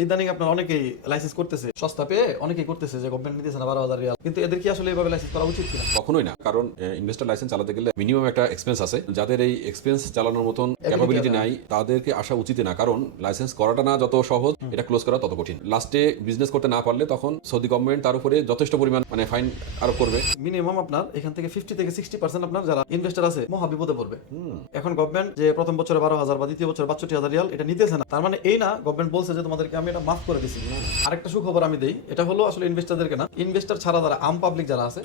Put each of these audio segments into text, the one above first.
ইদানিং আপনার অনেকেই লাইসেন্স করতেছে, সস্তা পেয়ে অনেকেই করতেছে যে গভর্নমেন্ট নিতেছে না 12,000 রিয়াল, কিন্তু এদের কি আসলে এইভাবে লাইসেন্স করা উচিত কিনা? কখনোই না, কারণ ইনভেস্টর লাইসেন্স চালাতে গেলে মিনিমাম একটা এক্সপেন্স আছে। যাদের এই এক্সপেন্স চালানোর মতন ক্যাপাবিলিটি নাই তাদেরকে আসা উচিত না, কারণ লাইসেন্স করাটা না যত সহজ, এটা ক্লোজ করা তত কঠিন। লাস্টে বিজনেস করতে না পারলে তখন সৌদি গভর্নমেন্ট তার উপরে যথেষ্ট পরিমাণ ফাইন আরোপ করবে। মিনিমাম আপনার এখান থেকে 50 থেকে 60% আপনার যারা ইনভেস্টর আছে মহা বিপদে পড়বে। এখন গভর্নমেন্ট যে প্রথম বছরে 12,000 বা দ্বিতীয় বছরে 62,000 রিয়াল এটা নিতেছে না, তার মানে এই না গভর্নমেন্ট বলছে যে তোমাদেরকে আমি এটা মাফ করে দিছি। আরেকটা সুখবর আমি দেই, এটা হলো আসলে ইনভেস্টরদেরকে না, ইনভেস্টর ছাড়া যারা আম পাবলিক যারা আছে।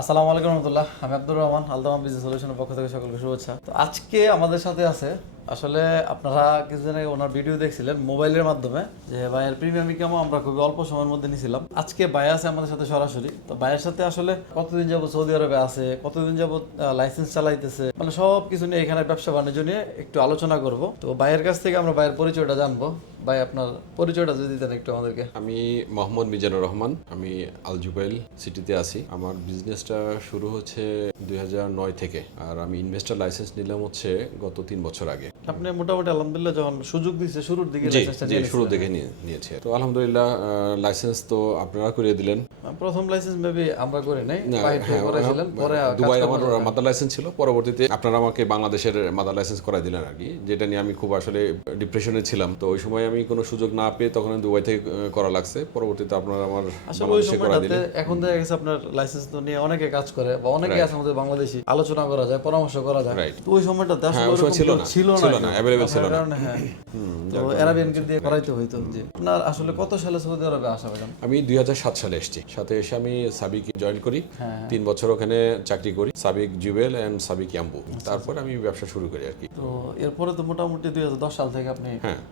আসসালামু আলাইকুম রহমতুল্লাহ, আমি আব্দুর রহমান, আলদামান বিজনেস সলিউশনের পক্ষ থেকে সকলকে শুভেচ্ছা। তো আজকে আমাদের সাথে আছে, আসলে আপনারা কিছুদিন আগে ওনার ভিডিও দেখছিলেন মোবাইলের মাধ্যমে, যে ভাইয়ের প্রিমিয়াম ইনকামও আমরা খুবই অল্প সময়ের মধ্যে নিয়েছিলাম। আজকে ভাই আছে আমাদের সাথে সরাসরি। তো ভাইয়ের সাথে আসলে কতদিন যাবত সৌদি আরবে আছে, কতদিন যাবত লাইসেন্স চালাইতেছে, মানে সব কিছু নিয়ে এখানে ব্যবসা বাণিজ্য নিয়ে একটু আলোচনা করব। তো ভাইয়ের কাছ থেকে আমরা ভাইয়ের পরিচয়টা জানবো। ভাই আপনার পরিচয়টা যদি দিতেন একটু আমাদেরকে। আমি মোহাম্মদ মিজানুর রহমান, আমি আল জুবাইল সিটিতে আছি। আমার বিজনেসটা শুরু হচ্ছে 2009 থেকে, আর আমি ইনভেস্টর লাইসেন্স নিলাম হচ্ছে গত 3 বছর আগে। আপনি মোটামুটি আলহামদুলিল্লাহ যখন সুযোগ দিচ্ছে শুরুর দিকে লাইসেন্সটা নিয়ে শুরু থেকে নিয়েছি। তো আলহামদুলিল্লাহ লাইসেন্স তো আপনারা করে দিলেন। প্রথম লাইসেন্স মেবি আমরা করি নাই, বাইরে থেকে করাইছিলেন, পরে দুবাই আমার মাদার লাইসেন্স ছিল, পরবর্তীতে আপনারা আমাকে বাংলাদেশের মাদার লাইসেন্স করাই দিলেন আর কি, যেটা নিয়ে আমি খুব আসলে ডিপ্রেশনে ছিলাম। তো ওই সময় আমি কোনো সুযোগ না পেয়ে তখন আমি দুবাই থেকে করা লাগছে, পরবর্তীতে আপনারা আমার আসলে ওই সময়টাতে এখন দেখা গেছে আপনার লাইসেন্স তো নিয়ে অনেকে কাজ করে বা অনেকে আছে আমাদের বাংলাদেশি, আলোচনা করা যায়, পরামর্শ করা যায়। তো ওই সময়টাতে আসলে ওরকম ছিল না, অ্যাভেলেবল ছিল না। হ্যাঁ, তো আরাবিয়ানকে দিয়ে করাইতে হইতো। যে আপনার আসলে কত সালে সৌদি আরবে আসা ভাইজান? আমি 2007 সালে এসেছি। সাথে এসে আমি সাবিক জয়েন করি, 3 বছর ওখানে চাকরি করি, সাবিক জুবেল এন্ড সাবিক ইয়াম্বু। তারপর আমি ব্যবসা শুরু করি আর কি। তো এরপরে তো মোটামুটি 2010 সাল থেকে আপনি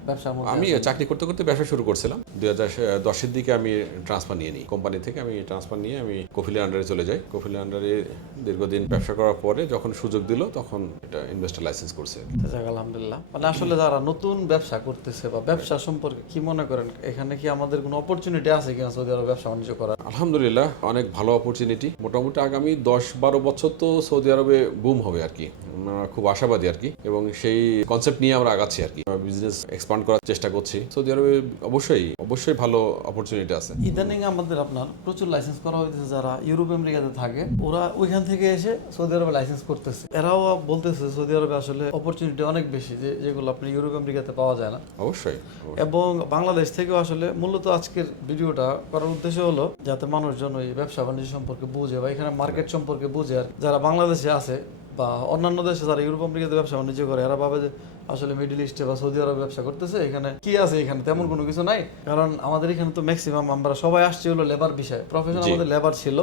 ব্যবসার মধ্যে আমি চাকরি করতে করতে ব্যবসা শুরু করছিলাম। 2010-এর দিকে আমি ট্রান্সফার নিয়ে নিই কোম্পানি থেকে। আমি ট্রান্সফার নিয়ে আমি কফিলের আন্ডারে চলে যাই। কফিলের আন্ডারে দীর্ঘদিন ব্যবসা করার পরে যখন সুযোগ দিল তখন এটা ইনভেস্টর লাইসেন্স করছে। যাক আলহামদুলিল্লাহ। মানে আসলে যারা নতুন ব্যবসা করতেছে বা ব্যবসা সম্পর্কে কি মনে করেন, এখানে কি আমাদের কোনো অপরচুনিটি আছে কিনা সৌদি আরবে ব্যবসা বাণিজ্য করার? আলহামদুলিল্লাহ অনেক ভালো অপরচুনিটি। মোটামুটি আগামী 10-12 বছর তো সৌদি আরবে বুম হবে আর কি, আমরা খুব আশাবাদী আর কি, এবং সেই কনসেপ্ট নিয়ে আমরা আগাচ্ছি আর কি, বিজনেস এক্সপান্ড করার চেষ্টা করছি। সৌদি আরবে অবশ্যই ভালো অপরচুনিটি আছে। ইদানিং আমাদের আপনার প্রচুর লাইসেন্স করা হইতেছে, যারা ইউরোপ আমেরিকাতে থাকে ওরা ওইখান থেকে এসে সৌদি আরবে লাইসেন্স করতেছে। এরাও বলতেছে সৌদি আরবে আসলে অপরচুনিটি অনেক বেশি, যেগুলো আপনি ইউরোপ আমেরিকাতে পাওয়া যায় না। অবশ্যই। এবং বাংলাদেশ থেকেও আসলে মূলত আজকের ভিডিওটা করার উদ্দেশ্য হলো যাতে মানুষজন ওই ব্যবসা বাণিজ্য সম্পর্কে বুঝে বা এখানে মার্কেট সম্পর্কে বুঝে, আর যারা বাংলাদেশে আছে বা অন্যান্য দেশে যারা ইউরোপ আমেরিকাতে ব্যবসা বাণিজ্য করে এরা ভাবে যে আসলে মিডল ইস্টে বা সৌদি আরবে ব্যবসা করতেছে, এখানে কি আছে, এখানে তেমন কোনো কিছু নাই। কারণ আমাদের এখানে তো ম্যাক্সিমাম আমরা সবাই আসছি হলো লেবার বিষয়, প্রফেশন আমাদের লেবার ছিল।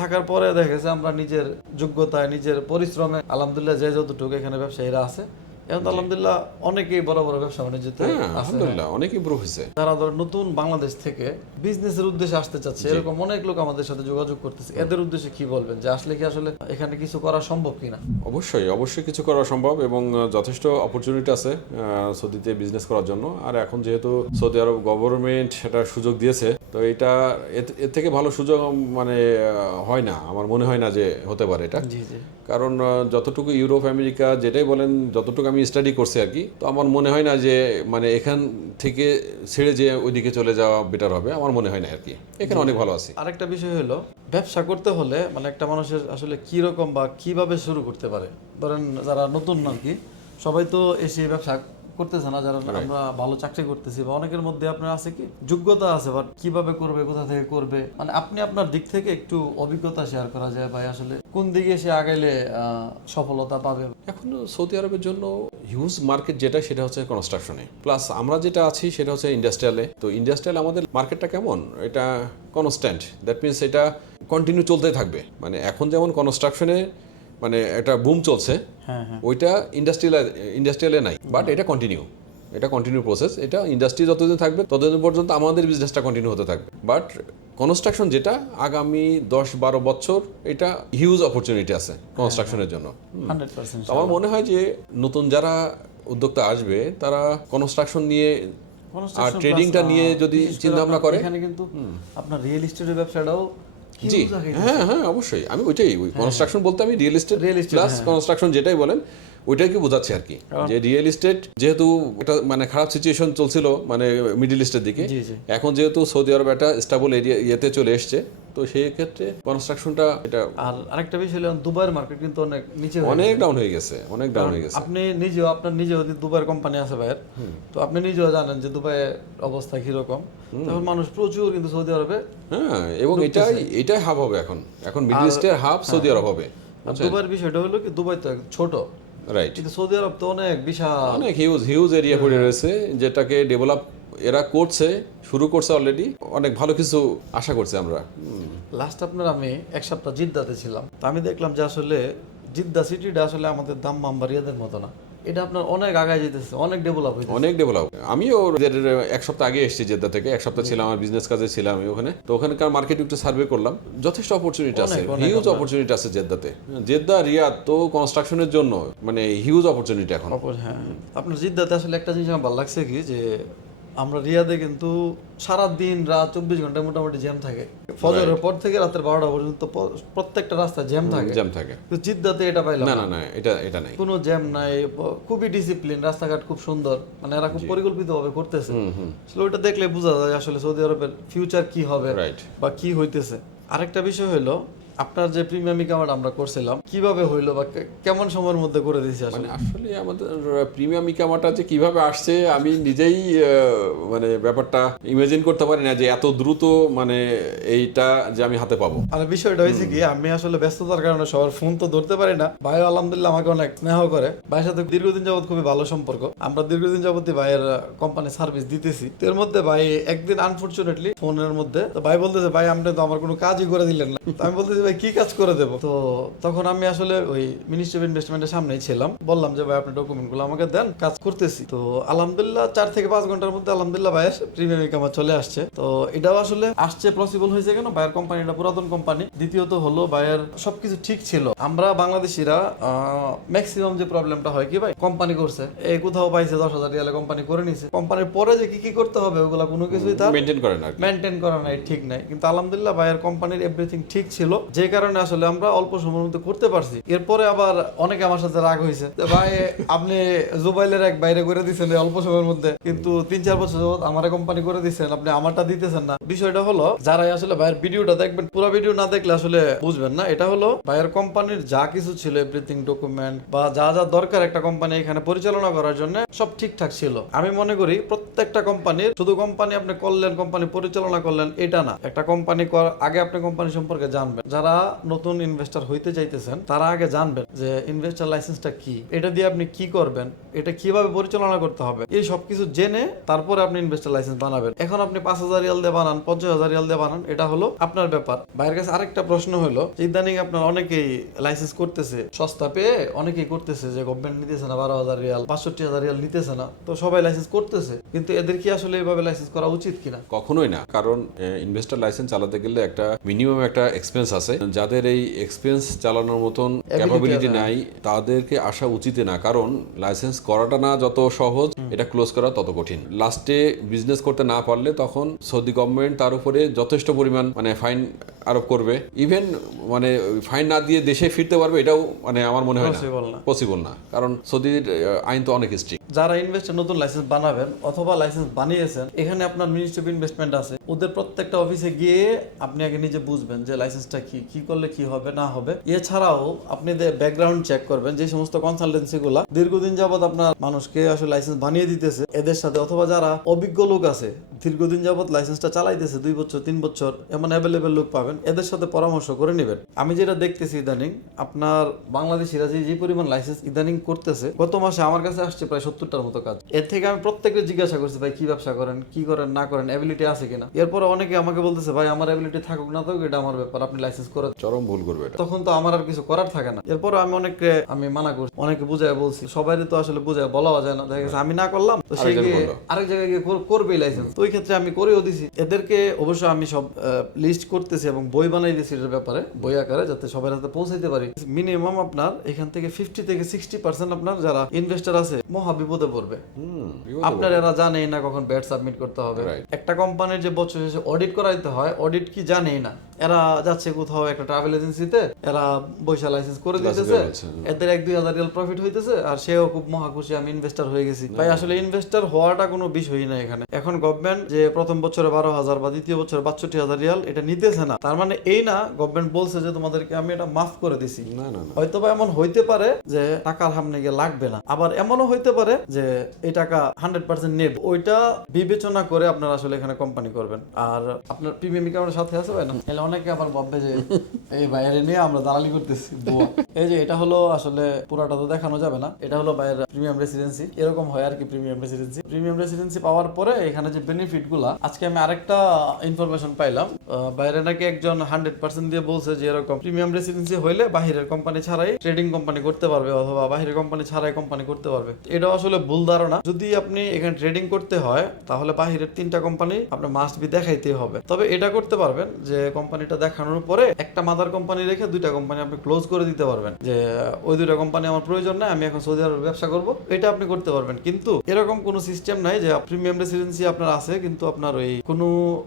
থাকার পরে দেখা গেছে আমরা নিজের যোগ্যতায় নিজের পরিশ্রমে আলহামদুলিল্লাহ যে যতটুকু এখানে ব্যবসায়ীরা আছে, এখন আলহামদুলিল্লাহ অনেকেই বড় বড় ব্যবসা বাণিজ্যতে আলহামদুলিল্লাহ অনেক ইমপ্রুভ হয়েছে। যারা ধর নতুন বাংলাদেশ থেকে বিজনেসের উদ্দেশ্যে আসতে চাচ্ছে, এরকম অনেক লোক আমাদের সাথে যোগাযোগ করতেছে। এদের উদ্দেশ্যে কি বলবেন, যে আসলে কি আসলে এখানে কিছু করা সম্ভব কিনা? অবশ্যই কিছু করা সম্ভব, এবং যথেষ্ট অপরচুনিটি আছে সৌদিতে বিজনেস করার জন্য। আর এখন যেহেতু সৌদি আরব গভর্নমেন্ট সেটা সুযোগ দিয়েছে, তো এটা এর থেকে ভালো সুযোগ হয় না, আমার মনে হয় না যে হতে পারে এটা। কারণ যতটুকু ইউরোপ আমেরিকা যেটাই বলেন, যতটুকু আমি স্টাডি করছি আর কি, তো আমার মনে হয় না যে এখান থেকে ছেড়ে যে ওইদিকে চলে যাওয়া বেটার হবে, আমার মনে হয় না আর কি, এখানে অনেক ভালো আছে। আরেকটা বিষয় হলো ব্যবসা করতে হলে একটা মানুষের আসলে কি রকম বা কিভাবে শুরু করতে পারে। ধরেন যারা নতুন আর কি, সবাই তো এসে ব্যবসা করতেছে না, যারা আমরা ভালো চাকরি করতেছি বা অনেকের মধ্যে আপনার আছে কি যোগ্যতা আছে, বাট কিভাবে করবে, কোথা থেকে করবে, আপনি আপনার দিক থেকে একটু অভিজ্ঞতা শেয়ার করা যায় ভাই, আসলে কোন দিকে সে আগাইলে সফলতা পাবে। এখন সৌদি আরবের জন্য হিউজ মার্কেট যেটা, সেটা হচ্ছে কনস্ট্রাকশনে, প্লাস আমরা যেটা আছি সেটা হচ্ছে ইন্ডাস্ট্রিয়ালে। তো ইন্ডাস্ট্রিয়াল আমাদের মার্কেটটা কেমন, এটা কনস্ট্যান্ট, দ্যাট মিনস এটা কন্টিনিউ চলতে থাকবে। এখন যেমন কনস্ট্রাকশনে একটা বুম চলছে, ওইটা ইন্ডাস্ট্রিয়ালে নাই, বাট এটা কন্টিনিউ প্রসেস। এটা ইন্ডাস্ট্রি যতদিন থাকবে ততদিন পর্যন্ত আমাদের বিজনেসটা কন্টিনিউ হতে থাকবে। বাট কনস্ট্রাকশন যেটা আগামী 10-12 বছর, এটা হিউজ অপরচুনিটি আছে কনস্ট্রাকশনের জন্য। 100% আমার মনে হয় যে নতুন যারা উদ্যোক্তা আসবে তারা কনস্ট্রাকশন নিয়ে আর ট্রেডিংটা নিয়ে যদি চিন্তা ভাবনা করে, এখানে কিন্তু আপনার রিয়েল এস্টেটের ব্যবসাটাও হ্যাঁ অবশ্যই। আমি ওই কনস্ট্রাকশন বলতে আমি রিয়েল এস্টেট প্লাস কনস্ট্রাকশন যেটাই বলেন, ওইটাই কি বোঝাচ্ছে আর কি, যে রিয়েল এস্টেট যেহেতু একটা মানে খারাপ সিচুয়েশন চলছিল মানে মিডল ইস্টের দিকে, জি জি। এখন যেহেতু সৌদি আরব একটা স্টেবল এরিয়া ইয়েতে চলে এসছে, তো সেই ক্ষেত্রে কনস্ট্রাকশনটা এটা আর আরেকটা বিষয় হলো দুবাইয়ের মার্কেট কিন্তু অনেক নিচে হয়ে অনেক গেছে। ডাউন হয়ে গেছে, অনেক ডাউন হয়ে গেছে। আপনি নিজেও আপনার নিজেও যদি দুবাইয়ের কোম্পানি আছে ভাইয়ের, তো আপনি নিজেও জানেন যে দুবাইয়ের অবস্থা কিরকম। তখন মানুষ প্রচুর কিন্তু সৌদি আরবে, হ্যাঁ, এবং এটাই হাব হবে এখন, এখন মিডল ইস্টের হাব সৌদি আরব হবে। আর দুবাইয়ের বিষয়টা হলো কি দুবাই তো ছোট, রাইট, কিন্তু সৌদি আরব তো অনেক বিশাল, অনেক হিউজ এরিয়া পড়ে রয়েছে, যেটাকে ডেভেলপ এরা করছে, শুরু করছে অলরেডি, অনেক ভালো কিছু আশা করছি আমরা। লাস্ট আপনার আমি এক সপ্তাহ জিদ্দাতে ছিলাম, তো আমি দেখলাম যে আসলে জিদ্দা সিটিটা আসলে আমাদের দাম্মাম বা রিয়াদের মতো না, এটা আপনার অনেক আগায় যেতেছে, অনেক ডেভেলপ হইতেছে। অনেক ডেভেলপ। আমিও ওদের এক সপ্তাহ আগে এসেছি জেদ্দা থেকে, এক সপ্তাহ ছিলাম আমার বিজনেস কাজে ছিলাম আমি ওখানে, তো ওখানকার মার্কেট একটু সার্ভে করলাম, যথেষ্ট অপরচুনিটি আছে, হিউজ অপরচুনিটি আছে জেদ্দাতে। জেদ্দা রিয়াদ তো কনস্ট্রাকশনের জন্য মানে হিউজ অপরচুনিটি এখন। হ্যাঁ, আপনার জিদ্দাতে আসলে একটা জিনিস আমার ভালো লাগছে কি, যে আমরা রিয়াদে কিন্তু সারা দিন রাত 24 ঘন্টা মোটামুটি জ্যাম থাকে, ফজরের পর থেকে রাতের 12টা পর্যন্ত প্রত্যেকটা রাস্তায় জ্যাম থাকে। জ্যাম থাকে, তো জিদ্দাতে এটা পাইলাম না না, না না, এটা নাই। কোনো জ্যাম নাই, খুবই ডিসিপ্লিন, রাস্তাঘাট খুব সুন্দর, মানে এরা খুব পরিকল্পিতভাবে করতেছে। আসলে ওইটা দেখলে বোঝা যায় আসলে সৌদি আরবের ফিউচার কি হবে রাইট। বা কি হইতেছে। আরেকটা বিষয় হলো আপনার যে প্রিমিয়াম ইকামাট আমরা করছিলাম কিভাবে হইলো বা কেমন সময়ের মধ্যে করে দিয়েছি আসলে? মানে আসলে আমাদের প্রিমিয়াম ইকামাটা যে কিভাবে আসছে আমি নিজেই মানে ব্যাপারটা ইমাজিন করতে পারি না যে এত দ্রুত মানে এইটা যে আমি হাতে পাবো। আর বিষয়টা হয়েছে কি, আমি আসলে ব্যস্ততার কারণে সবার ফোন তো ধরতে পারি না। ভাই আলহামদুলিল্লাহ আমাকে অনেক স্নেহ করে, ভাইয়ের সাথে দীর্ঘদিন যাবত খুবই ভালো সম্পর্ক, আমরা দীর্ঘদিন যাবতই ভাইয়ের কোম্পানি সার্ভিস দিতেছি। তো এর মধ্যে ভাই একদিন আনফরচুনেটলি ফোনের মধ্যে তো ভাই বলতেছে, ভাই আপনি তো আমার কোনো কাজই করে দিলেন না। তো আমি বলতেছি, ভাই কি কাজ করে দেবো? তো তখন আমি আসলে ওই মিনিস্ট্রি অফ ইনভেস্টমেন্টের সামনেই ছিলাম, বললাম যে ভাই আপনি ডকুমেন্টগুলো আমাকে দেন, কাজ করতেছি। তো আলহামদুলিল্লাহ 4 থেকে 5 ঘন্টার মধ্যে আলহামদুলিল্লাহ ভাইয়ের প্রিমিয়াম ইকামা চলে আসছে। তো এটাও আসলে আসছে পসিবল হয়েছে কেন, ভাইয়ের কোম্পানিটা পুরাতন কোম্পানি, দ্বিতীয়ত হলো ভাইয়ের সবকিছু ঠিক ছিল। আমরা বাংলাদেশিরা ম্যাক্সিমাম যে প্রবলেমটা হয় কি, ভাই কোম্পানি করছে, এই কোথাও পাইছে 10,000 রিয়ালে কোম্পানি করে নিছে, কোম্পানির পরে যে কি কি করতে হবে ওগুলা কোনো কিছুই তার মেনটেন করে না, মেনটেন করা নাই, ঠিক নাই। কিন্তু আলহামদুলিল্লাহ ভাইয়ের কোম্পানির এভরিথিং ঠিক ছিল, যে কারণে আসলে আমরা অল্প সময়ের মধ্যে করতে পারছি। এরপরে আবার অনেকে আমার সাথে রাগ হয়েছে, ভাই আপনি জুবাইলের এক বাইরে করে দিচ্ছেন অল্প সময়ের মধ্যে, কিন্তু 3-4 বছর যাবত আমার কোম্পানি করে দিচ্ছেন, আপনি আমারটা দিতেছেন না। বিষয়টা হলো যারাই আসলে ভাইয়ের ভিডিওটা দেখবেন, পুরো ভিডিও না দেখলে আসলে বুঝবেন না। এটা হলো ভাইয়ের কোম্পানির যা কিছু ছিল এভরিথিং ডকুমেন্ট বা যা যা দরকার একটা কোম্পানি এখানে পরিচালনা করার জন্য সব ঠিকঠাক ছিল। আমি মনে করি প্রত্যেকটা কোম্পানির শুধু কোম্পানি আপনি করলেন, কোম্পানি পরিচালনা করলেন এটা না, একটা কোম্পানি করার আগে আপনি কোম্পানি সম্পর্কে জানবেন। যারা নতুন ইনভেস্টর হইতে চাইতেছেন তারা আগে জানবেন যে ইনভেস্টর লাইসেন্সটা কি, এটা দিয়ে আপনি কি করবেন, এটা কিভাবে পরিচালনা করতে হবে, এই সবকিছু জেনে তারপরে আপনি ইনভেস্টর লাইসেন্স বানাবেন। এখন আপনি 5,000 রিয়াল দিয়ে বানান, 50,000 রিয়াল দিয়ে বানান, এটা হলো আপনার ব্যাপার। ভাইয়ের কাছে আরেকটা প্রশ্ন হলো, ইদানিং আপনার অনেকেই লাইসেন্স করতেছে সস্তা পেয়ে, অনেকেই করতেছে যে গভর্নমেন্ট নিতেছে না 12,000 রিয়াল, 65,000 রিয়াল নিতেছে না, তো সবাই লাইসেন্স করতেছে, কিন্তু এদের কি আসলে এইভাবে লাইসেন্স করা উচিত কিনা? কখনোই না, কারণ ইনভেস্টর লাইসেন্স চালাতে গেলে একটা মিনিমাম একটা এক্সপেন্স আছে, যাদের এই এক্সপেন্স চালানোর মতন ক্যাপাবিলিটি নাই তাদেরকে আসা উচিত না, কারণ লাইসেন্স করাটা না যত সহজ, এটা ক্লোজ করা তত কঠিন। লাস্টে বিজনেস করতে না পারলে তখন সৌদি গভর্নমেন্ট তার উপরে যথেষ্ট পরিমাণ মানে ফাইন আরোপ করবে, ইভেন মানে ফাইন না দিয়ে দেশে ফিরতে পারবে এটাও মানে আমার মনে হয় না পসিবল না, কারণ সৌদির আইন তো অনেক স্ট্রিক্ট। যারা ইনভেস্টর নতুন লাইসেন্স বানাবেন অথবা লাইসেন্স বানিয়েছেন, এখানে আপনার মিনিস্ট্রি অফ ইনভেস্টমেন্ট আছে, ওদের প্রত্যেকটা অফিসে গিয়ে আপনি আগে নিজে বুঝবেন যে লাইসেন্সটা কি করলে কি হবে না হবে। এছাড়াও আপনি ব্যাকগ্রাউন্ড চেক করবেন, যে সমস্ত কনসালটেন্সি গুলা দীর্ঘদিন যাবত আপনার মানুষকে আসলে লাইসেন্স বানিয়ে দিতেছে এদের সাথে, অথবা যারা অভিজ্ঞ লোক আছে দীর্ঘদিন যাবত লাইসেন্সটা চালাইতেছে 2 বছর 3 বছর, এমন অ্যাভেলেবেল লোক পাবেন, এদের সাথে পরামর্শ করে নেবেন। আমি যেটা দেখতেছি ইদানিং আপনার বাংলাদেশিরা যে পরিমাণ লাইসেন্স ইদানিং করতেছে, গত মাসে আমার কাছে আসছে প্রায় 70টার মতো কাজ। এর থেকে আমি প্রত্যেককে জিজ্ঞাসা করছি, ভাই কি ব্যবসা করেন, কি করেন না করেন, অ্যাবিলিটি আছে কিনা। এরপরে অনেকে আমাকে বলতেছে, ভাই আমার অ্যাবিলিটি থাকুক না থাকুক এটা আমার ব্যাপার, আপনি লাইসেন্স করে। চরম ভুল করবে এটা, তখন তো আমার আর কিছু করার থাকে না। এরপর আমি অনেককে মানা করছি, অনেকে বুঝায় বলছি, সবাই তো আসলে বুঝায় বলাও যায় না, দেখা গেছে আমি না করলাম তো সে গিয়ে আরেক জায়গায় গিয়ে করবেই লাইসেন্স। তো ওই ক্ষেত্রে আমি করেও দিছি। এদেরকে অবশ্যই আমি সব লিস্ট করতেছি এবং বই বানাই দিয়েছি এটার ব্যাপারে, বই আকারে, যাতে সবার হাতে পৌঁছাইতে পারি। মিনিমাম আপনার এখান থেকে 50 থেকে 60% আপনার যারা ইনভেস্টর আছে মহা বিপদে পড়বে। আপনার এরা জানেই না কখন ব্যাট সাবমিট করতে হবে। একটা কোম্পানির যে বছর শেষে অডিট করাইতে হয়, অডিট কি জানেই না। এরা যাচ্ছে কোথাও একটা ট্রাভেল এজেন্সিতে, এরা বৈশা লাইসেন্স করে দিতেছে, এদের 1-2 হাজার রিয়াল প্রফিট হইতেছে, আর সেও খুব মহা খুশি, আমি ইনভেস্টর হয়ে গেছি। ভাই আসলে ইনভেস্টর হওয়াটা কোনো বিষয়ই না এখানে। এখন গভর্নমেন্ট যে প্রথম বছরে 12,000 বা দ্বিতীয় বছরে 62,000 রিয়াল এটা নিতেছে না, তার মানে এই না গভর্নমেন্ট বলছে যে তোমাদেরকে আমি এটা মাফ করে দিছি। না না না, হয়তো বা এমন হইতে পারে যে টাকার সামনে গিয়ে লাগবে না, আবার এমনও হইতে পারে যে এই টাকা 100% নেব, ওইটা বিবেচনা করে আপনারা আসলে এখানে কোম্পানি করবেন। আর আপনার প্রিমিয়াম অ্যাকাউন্টের সাথে আছে ভাই না, তাহলে অনেকে আবার ভাববে যে এই বাইরে নিয়ে আমরা দালালি করতেছি বুয়া। এই যে এটা হলো আসলে পুরাটা তো দেখানো যাবে না, এটা হলো বাইরের প্রিমিয়াম রেসিডেন্সি, এরকম হয় আর কি। প্রিমিয়াম রেসিডেন্সি পাওয়ার পরে এখানে যে বেনিফিট গুলা, আজকে আমি আরেকটা ইনফরমেশন পাইলাম, বাইরে নাকি একজন 100% দিয়ে বলছে যে এরকম প্রিমিয়াম রেসিডেন্সি হইলে বাহিরের কোম্পানি ছাড়াই ট্রেডিং কোম্পানি করতে পারবে, অথবা বাহিরের কোম্পানি ছাড়াই কোম্পানি করতে পারবে। এটা আসলে ভুল ধারণা। যদি আপনি এখানে ট্রেডিং করতে হয় তাহলে বাহিরের 3টা কোম্পানি আপনার মাস্ট বি দেখাইতেই হবে। তবে এটা করতে পারবেন যে কোম্পানিটা দেখানোর পরে একটা মাদার কোম্পানি রেখে 2টা কোম্পানি আপনি ক্লোজ করে দিতে পারবেন, যে ওই 2টা কোম্পানি আমার প্রয়োজন নাই, আমি এখন সৌদি আরবে ব্যবসা করব, এটা আপনি করতে পারবেন। কিন্তু এরকম কোনো সিস্টেম নাই যে প্রিমিয়াম রেসিডেন্সি আপনার আছে কিন্তু আপনার ওই কোনো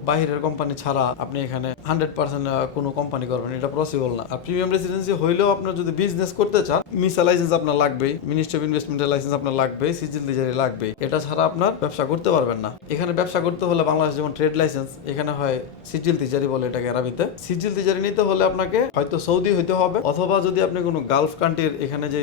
বাহিরের কোম্পানি ছাড়া আপনি এখানে 100% কোনো কোম্পানি করবেন, এটা পসিবল না। আর প্রিমিয়াম রেসিডেন্সি হইলেও আপনার যদি বিজনেস করতে চান, মিসা লাইসেন্স আপনার লাগবেই, মিনিস্ট্রি অফ ইনভেস্টমেন্টের লাইসেন্স আপনার লাগবেই, সিজিল দিজারি লাগবেই, এটা ছাড়া আপনার ব্যবসা করতে পারবেন না। এখানে ব্যবসা করতে হলে বাংলাদেশ যেমন ট্রেড লাইসেন্স, এখানে হয় সিজিল তিজারি বলে এটাকে আরবিতে। সিজিল তিজারি নিতে হলে আপনাকে হয়তো সৌদি হইতে হবে, অথবা যদি আপনি কোনো গালফ কান্ট্রির এখানে যে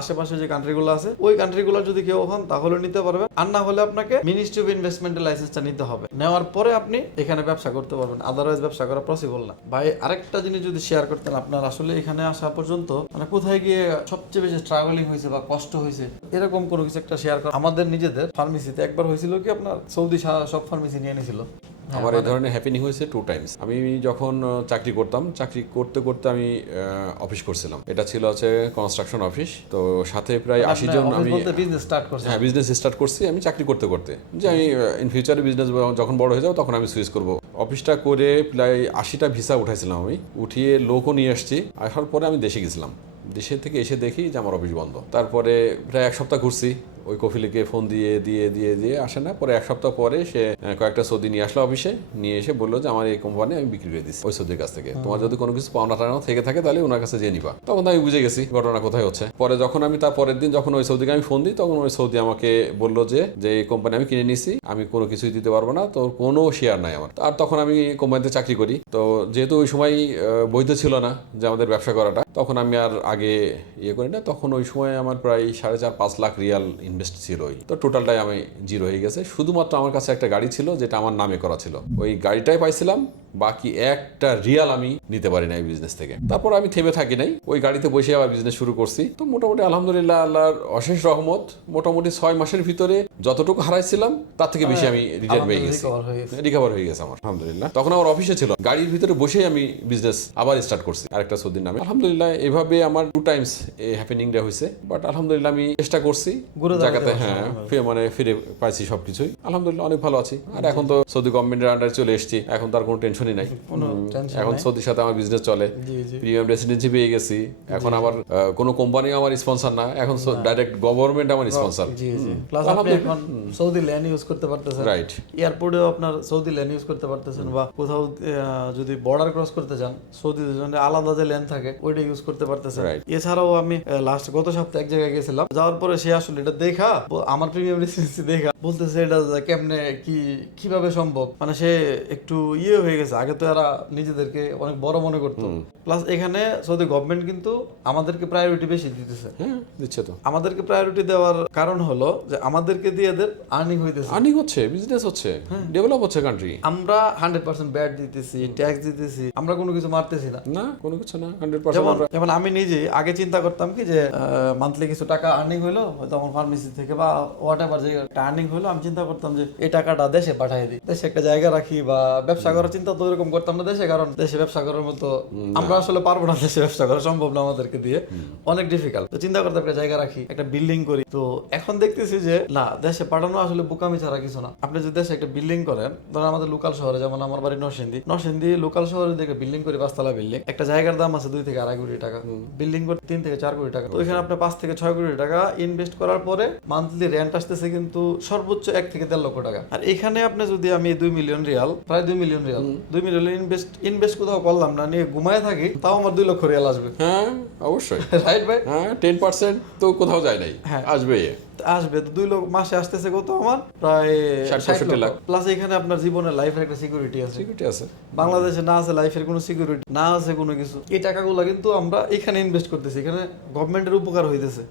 আশেপাশে যে কান্ট্রিগুলো আছে ওই কান্ট্রিগুলো যদি কেউ হন তাহলে নিতে পারবেন, আর না হলে আপনাকে মিনিস্ট্রি অফ ইনভেস্টমেন্টের লাইসেন্সটা নিতে হবে। নেওয়ার পরে আপনি এখানে ব্যবসা করতে পারবেন, আদারওয়াইজ ব্যবসা করা পসিবল না। ভাই আরেকটা জিনিস যদি শেয়ার করতেন, আপনার আসলে এখানে আসা পর্যন্ত মানে কোথায় গিয়ে সবচেয়ে বেশি ট্রাভেলিং হয়েছে বা কষ্ট হয়েছে, এরকম কোনো কিছু একটা শেয়ার করা। আমাদের নিজেদের ফার্মেসিতে একবার হয়েছিল কি, আপনার সৌদি সব ফার্মেসি নিয়ে নিয়েছিল। আমার এই ধরনের হ্যাপেনিং হয়েছে 2 টাইমস। আমি যখন চাকরি করতাম, চাকরি করতে করতে আমি অফিস করছিলাম, এটা ছিল হচ্ছে কনস্ট্রাকশন অফিস। তো সাথে প্রায় 80 জন। আমি বিজনেস স্টার্ট করছি। হ্যাঁ, বিজনেস স্টার্ট করছি আমি চাকরি করতে করতে, যে আমি ইন ফিউচারে বিজনেস যখন বড় হয়ে যাবো তখন আমি সুইচ করব। অফিসটা করে প্রায় 80টা ভিসা উঠাইছিলাম আমি, উঠিয়ে লোকও নিয়ে আসছি। আসার পরে আমি দেশে গেছিলাম, দেশে থেকে এসে দেখি যে আমার অফিস বন্ধ। তারপরে প্রায় 1 সপ্তাহ ঘুরছি, ওই কফিলিকে ফোন দিয়ে দিয়ে দিয়ে দিয়ে আসে না। পরে 1 সপ্তাহ পরে সে কয়েকটা সৌদি নিয়ে আসলো অফিসে, নিয়ে এসে বললো যে আমার এই কোম্পানি আমি বিক্রি করে দিচ্ছি ওই সৌদির কাছ থেকে, তোমার যদি কোনো কিছু পাওনা টানা থেকে থাকে তাহলে ওনার কাছে যেয়ে নিবা। তখন আমি বুঝে গেছি ঘটনা কোথায় হচ্ছে। পরে যখন আমি তার পরের দিন যখন ওই সৌদিকে আমি ফোন দিই, তখন ওই সৌদি আমাকে বললো যে এই কোম্পানি আমি কিনে নিছি, আমি কোনো কিছুই দিতে পারবো না, তো কোনো শেয়ার নাই আমার। আর তখন আমি কোম্পানিতে চাকরি করি, তো যেহেতু ওই সময় বৈধ ছিল না যে আমাদের ব্যবসা করাটা, তখন আমি আর আগে করি না। তখন ওই সময় আমার প্রায় 4.5-5 লাখ রিয়াল ইনভেস্ট ছিল, তো টোটালটাই আমি জিরো হয়ে গেছে। শুধুমাত্র আমার কাছে একটা গাড়ি ছিল যেটা আমার নামে করা ছিল, ওই গাড়িটাই পাইছিলাম, বাকি একটা রিয়াল আমি নিতে পারি না এই বিজনেস থেকে। তারপর আমি থেমে থাকি নাই, ওই গাড়িতে বসে আবার বিজনেস শুরু করছি। তো মোটামুটি আলহামদুলিল্লাহ আল্লাহর অশেষ রহমত, মোটামুটি 6 মাসের ভিতরে যতটুকু হারাইছিলাম তার থেকে বেশি আমি রিটার্ন পেয়ে গেছি, রিকভার হয়ে গেছে আমার আলহামদুলিল্লাহ। তখন আমার অফিসে ছিল, গাড়ির ভিতরে বসেই আমি বিজনেস আবার স্টার্ট করছি আরেকটা সৌদির নামে। আলহামদুলিল্লাহ এভাবে আমার 2 টাইমস এই হ্যাপেনিংটা হয়েছে, বাট আলহামদুলিল্লাহ আমি চেষ্টা করছি জায়গাতে, হ্যাঁ মানে ফিরে পাইছি সবকিছুই, আলহামদুলিল্লাহ অনেক ভালো আছি। আর এখন তো সৌদি গভর্নমেন্টের আন্ডারে চলে এসেছি, এখন তার কোনো টেনশনই নাই, এখন সৌদির সাথে আমার বিজনেস চলে, প্রিমিয়াম রেসিডেন্সি পেয়ে গেছি। এখন আমার কোনো কোম্পানি আমার স্পন্সর না, এখন ডাইরেক্ট গভর্নমেন্ট আমার স্পন্সর। প্লাস আপনি এখন সৌদি ল্যান্ড ইউজ করতে পারতেছেন, রাইট, এয়ারপোর্টেও আপনার সৌদি ল্যান্ড ইউজ করতে পারতেছেন, বা কোথাও যদি বর্ডার ক্রস করতে চান সৌদিদের জন্য আলাদা যে ল্যান্ড থাকে ওইটা ইউজ করতে পারতেছেন। এছাড়াও আমি গত সপ্তাহে এক জায়গায় গেছিলাম, যাওয়ার পরে সে আসলে এটা দেখা, আমার প্রিমিয়াম রেসিডেন্সি দেখা বলতেছে এটা কেমনে কিভাবে সম্ভব, মানে সে একটু হয়ে গেছে। আগে তো এরা নিজেদেরকে অনেক বড় মনে করতো, প্লাস এখানে সৌদি গভর্নমেন্ট কিন্তু আমাদেরকে প্রায়োরিটি বেশি দিতেছে, দিচ্ছে। তো আমাদেরকে প্রায়োরিটি দেওয়ার কারণ হলো যে আমাদেরকে দিয়ে এদের আর্নিং হইতেছে, আর্নিং হচ্ছে, বিজনেস হচ্ছে, ডেভেলপ হচ্ছে কান্ট্রি। আমরা 100% ব্যাট দিতেছি, ট্যাক্স দিতেছি, আমরা কোনো কিছু মারতেছি না, না কোনো কিছু না, 100%। যেমন আমি নিজে আগে চিন্তা করতাম কি যে মান্থলি কিছু টাকা আর্নিং হইলো হয়তো আমার ফার্মেসি থেকে বা হোয়াট এভার যে আর্নিং হইলো, আমি চিন্তা করতাম যে এই টাকাটা দেশে পাঠিয়ে দিই, দেশে একটা জায়গা রাখি, বা ব্যবসা করার চিন্তা তো এরকম করতাম না দেশে, কারণ দেশে ব্যবসা করার মতো আমরা আসলে পারবো না, দেশে ব্যবসা করা সম্ভব না আমাদেরকে দিয়ে, অনেক ডিফিকাল্ট। তো চিন্তা করতাম একটা জায়গা রাখি, একটা বিল্ডিং করি। তো এখন দেখতেছি যে না, দেশে পাঠানো আসলে বোকামি ছাড়া কিছু না। আপনি যদি দেশে একটা বিল্ডিং করেন, ধরেন আমাদের লোকাল শহরে, যেমন আমার বাড়ি নরসিংদী লোকাল শহরে দেখে বিল্ডিং করে 5 তলা বিল্ডিং, একটা জায়গার দাম আছে 2 থেকে 2.5 কোটি টাকা, বিল্ডিং করতে 3 থেকে 4 কোটি টাকা। তো এখানে আপনি 5 থেকে 6 কোটি টাকা ইনভেস্ট করার পরে মান্থলি রেন্ট আসতেছে কিন্তু সর্বোচ্চ 1 থেকে 1.5 লক্ষ টাকা। আর এখানে আপনি যদি আমি 2 মিলিয়ন রিয়াল, প্রায় 2 মিলিয়ন রিয়াল, 2 মিলিয়ন ইনভেস্ট কোথাও করলাম না, নিয়ে ঘুমায় থাকি, তাও আমার 2 লক্ষ রিয়াল আসবে। হ্যাঁ অবশ্যই। রাইট ভাই? হ্যাঁ 10% তো কোথাও যায় নাই, হ্যাঁ। আসবে। আসবে তো 2 লক্ষ মাসে আসতেছে কত আমার প্রায় 60-65 লাখ। প্লাস এখানে আপনার জীবনের লাইফের একটা সিকিউরিটি আছে। সিকিউরিটি আছে। বাংলাদেশে না আছে লাইফের কোনো সিকিউরিটি, না আছে কোনো কিছু। এই টাকাগুলো কিন্তু আমরা এখানে ইনভেস্ট করতেছি, এখানে গভর্নমেন্টের উপকার হইতেছে।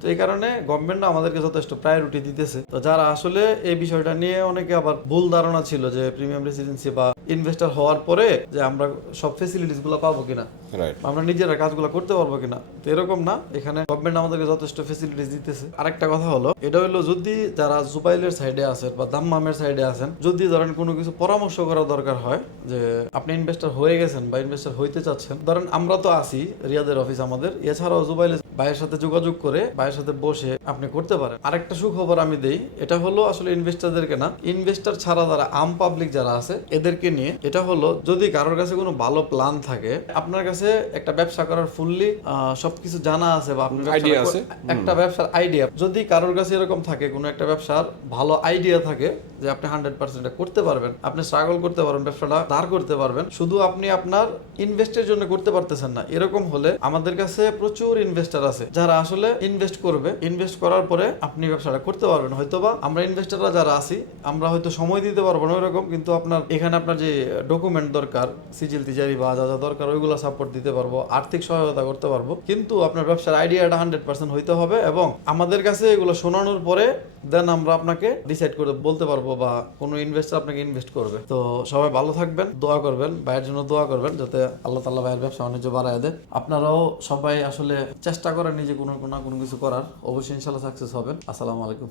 তো এই কারণে গভর্নমেন্ট আমাদেরকে যথেষ্ট প্রায়োরিটি দিতেছে। তো যারা আসলে এই বিষয়টা নিয়ে অনেকে আবার ভুল ধারণা ছিল যে প্রিমিয়াম রেসিডেন্সি বা ইনভেস্টর হওয়ার পরে যে আমরা সব ফেসিলিটিস গুলো পাবো কিনা, রাইট। আমরা নিজেরা কাজগুলো করতে পারবো কিনা, তো এরকম না, এখানে গভর্নমেন্ট আমাদেরকে যথেষ্ট ফেসিলিটিস দিতেছে। আরেকটা কথা হলো, এটা হলো যদি যারা জুবাইলের সাইডে আছেন বা দাম্মামের সাইডে আছেন, যদি ধরেন কোনো কিছু পরামর্শ করা দরকার হয় যে আপনি ইনভেস্টর হয়ে গেছেন বা ইনভেস্টর হইতে চাচ্ছেন, ধরেন আমরা তো আছি, রিয়াদের অফিস আমাদের, এছাড়াও জুবাইলের ভাইয়ের সাথে যোগাযোগ করে ভাইয়ের সাথে বসে আপনি করতে পারেন। আরেকটা সুখবর আমি দেই, এটা হলো আসলে ইনভেস্টরদেরকে না, ইনভেস্টর ছাড়া যারা আম পাবলিক যারা আছে এদেরকে নিয়ে। এটা হলো যদি কারোর কাছে কোনো ভালো প্ল্যান থাকে, আপনার কাছে একটা ব্যবসা করার ফুললি সবকিছু জানা আছে বা আপনার আইডিয়া আছে, একটা ব্যবসার আইডিয়া, যদি কারোর কাছে এরকম থাকে, কোনো একটা ব্যবসার ভালো আইডিয়া থাকে যে আপনি 100% করতে পারবেন, আপনি স্ট্রাগল করতে পারবেন, ব্যবসাটা দাঁড় করতে পারবেন, শুধু আপনি আপনার ইনভেস্টের জন্য করতে পারতেছেন না, এরকম হলে আমাদের কাছে প্রচুর ইনভেস্টর আছে যারা আসলে ইনভেস্ট করবে। ইনভেস্ট করার পরে আপনি ব্যবসাটা করতে পারবেন। হয়তোবা আমরা ইনভেস্টররা যারা আছি, আমরা হয়তো সময় দিতে পারবো না ওইরকম, কিন্তু আপনার এখানে আপনার যে ডকুমেন্ট দরকার, সিজিল তিজারি বা যা যা দরকার, ওইগুলো সাপোর্ট দিতে পারবো, আর্থিক সহায়তা করতে পারবো, কিন্তু আপনার ব্যবসার আইডিয়াটা 100% হইতে হবে এবং আমাদের কাছে এগুলো শোনানোর পরে দেন আমরা আপনাকে ডিসাইড করে বলতে পারবো বা কোনো ইনভেস্টর আপনাকে ইনভেস্ট করবে। তো সবাই ভালো থাকবেন, দোয়া করবেন, ভাইয়ের জন্য দোয়া করবেন যাতে আল্লাহ তাআলা ভাইয়ের ব্যবসা বাণিজ্য বাড়ায় দেয়। আপনারাও সবাই আসলে চেষ্টা করেন নিজে কোনো কিছু করার, অবশ্যই ইনশাআল্লাহ সাকসেস হবেন। আসসালামু আলাইকুম।